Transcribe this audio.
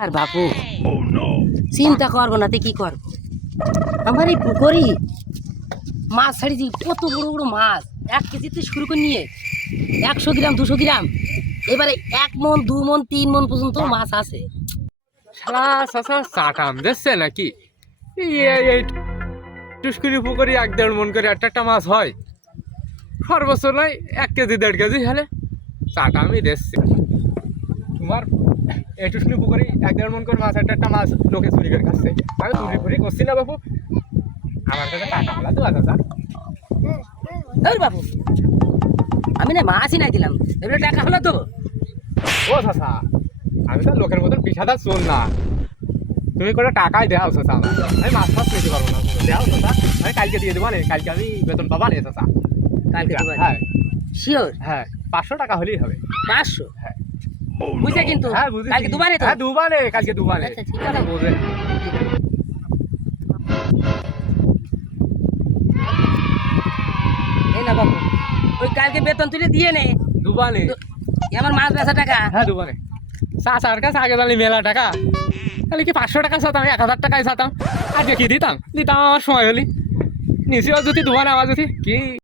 আর বাপু চিন্তা করবো না, কি করবো? আমার এই পুকুরি মাছ ছাড়িয়েছি, কত বড় বড় মাছ, 1 কেজি থেকে শুরু করে নিয়ে 100 গ্রাম 200 গ্রাম, এবারে 1 মন 2 মন 3 মন পর্যন্ত মাছ আছে। শালা চাচা চাটাম দিচ্ছে নাকি? এই টুসকুনি পুকুরি 1-1.5 মন করে একটা মাছ হয় সর্বোচ্চ নয় 1 কেজি 1.5 কেজি হলে চাটামই দিচ্ছে। তোমার এই টুসকুনি পুকুরি 1-1.5 মন করে মাছ একটা মাছ লোকে চুরি করে খাচ্ছে। আমি চুরি ফুরি করছি না বাবু, আমার কাছে টাকা হলা তো চাচা। এই বাবু, আমি না মাছই নাই দিলাম, এবারে টাকা হলো তো। ও চাচা, আমি তো লোকের মতন পিছাদার চোর না, তুমি করে টাকাই দেওয়া চাচা। আমি মাছ ফাছ নিতে পারবো না, দেওয়া চাচা। আমি কালকে দিয়ে দেবো, কালকে আমি বেতন পাবা নে চাচা। কালকে হ্যাঁ শিওর? হ্যাঁ, 500 টাকা হলেই হবে। 500? হ্যাঁ বুঝছে কিন্তু হ্যাঁ বুঝেছি। কালকে দুবারে তো? হ্যাঁ দুবারে, কালকে দুবারে। আচ্ছা ঠিক আছে। বোঝে এই না বাবু, ওই কালকে বেতন তুলে দিয়ে নে দুবারে। আমার মাছ বেচা টাকা। হ্যাঁ দুবারে। চাচার কাছে আগে জানলে মেলা টাকা, তাহলে কি 500 টাকা চাতাম, 1000 টাকায় চাতাম। আজকে কি দিতাম আমার সময় হলি নিশ্চয় যদি দুবারে আমার যদি কি